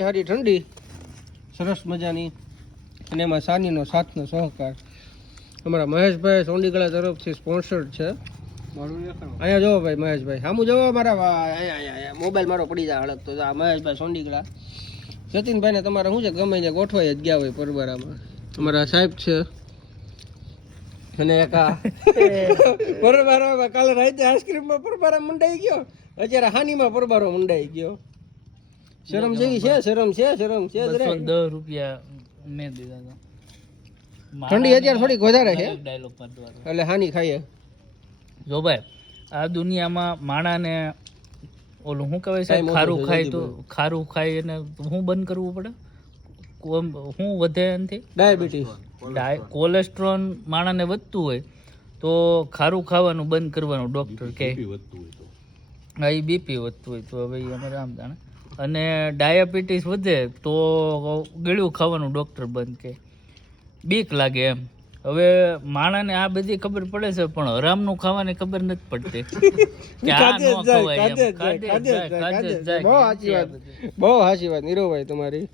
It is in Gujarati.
સારી ઠંડી સરસ મજાની અને એમાં સાનીનો સાથનો સહકાર અમારા મહેશભાઈ સોંડીગળા તરફથી સ્પોન્સર્ડ છે. અહીંયા જોવો ભાઈ મહેશભાઈ સામું જોવો મારા અહીંયા મોબાઈલ મારો પડી જાય હળક તો આ મહેશભાઈ સોંડીગળા. જતીનભાઈને તમારે શું છે ગમે ત્યાં ગોઠવાઈ જ ગયા હોય પરબારામાં. અમારા સાહેબ છે અને એક આ પરબારામાં કાલે રાતે આઈસ્ક્રીમમાં પરબારા મંડાઈ ગયો, અત્યારે હાનીમાં પરબારો મંડાઈ ગયો. શરમ જેવી છે, શરમ છે, શરમ છે. 10 રૂપિયા મેં દીધા હતા. ઠંડી અત્યારે થોડીક વધારે છે એટલે હાની ખાઈએ. જો ભાઈ આ દુનિયામાં માણાને ઓલું શું કહેવાય છે, ખારું ખાય તો ખારું ખાય એને શું બંધ કરવું પડે? શું વધે એનાથી? ડાયાબિટીસ, કોલેસ્ટ્રોલ માણાને વધતું હોય તો ખારું ખાવાનું બંધ કરવાનું ડૉક્ટર કહે. હા, એ બીપી વધતું હોય તો હવે અમારે આમ જાણે. અને ડાયાબિટીસ વધે તો ગળ્યું ખાવાનું ડૉક્ટર બંધ કહે. બીક લાગે એમ. હવે માણાને આ બધી ખબર પડે છે પણ હરામનું ખાવાની ખબર નથી પડતી કે આ ન ખવાય એમ. બહુ સાચી વાત નીરવભાઈ તમારી.